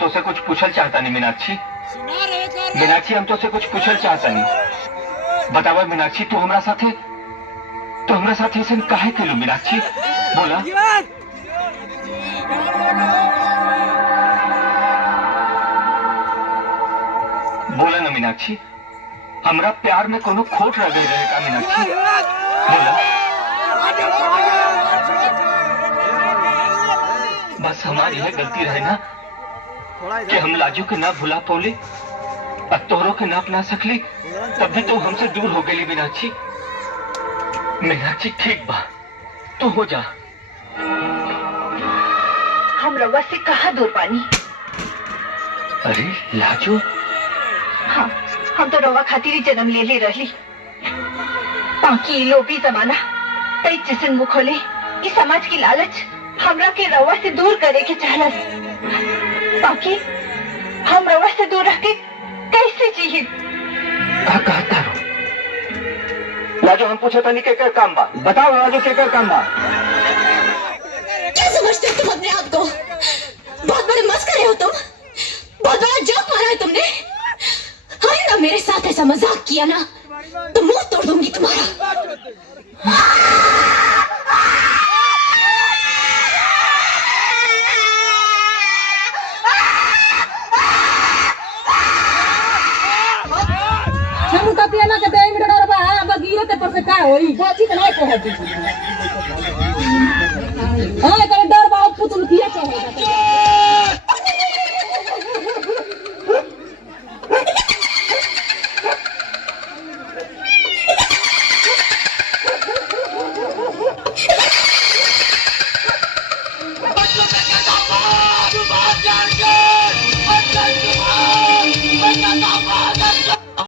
तो से कुछ पूछल चाहता नहीं मीनाक्षी। मीनाक्षी हम तो से कुछ पूछल चाहता नहीं। बतावा मीनाक्षी तू हमरा साथे ऐसे काहे केलू मीनाक्षी? बोला। बोला ना मीनाक्षी, हमरा प्यार में कोनो खोट रह गई रहेगा मीनाक्षी? बोला। बस हमारी है गलती रहे ना कि हम लाजू के ना भुला पौली और तोहरों के ना अपना सकली, तभी तो हमसे दूर हो गई मीनाक्षी। मीनाक्षी ठीक बा, तू हो जा। हम रवा से कहाँ दूर पानी? अरे लाजू, हाँ हम तो रवा खातिर ही जन्म ले रही। बाकी लोभी जमाना कई जिसन मुख खोले, इस समाज की लालच हमरा के रवा से दूर करे के चाहला। बाकी हम रवा से दूर रह के कैसे जी? कहता रो लाजो, हम पूछा था नहीं के काम बा, बताओ लाजो के काम बा। क्या समझते हो तुम अपने आप को? बहुत बड़े मस्करे हो तुम, बहुत बड़ा जोक मारा है तुमने। आइंदा मेरे साथ ऐसा मजाक किया ना तो मुंह तोड़ दूंगी तुम्हारा। हम का पिया ना के 2 मिनट और बा अब गिरते पर से का होई बाची त नहीं कहत। हां करे डर बा पुतुल किया कहत। बच्चों का क्या बात जान के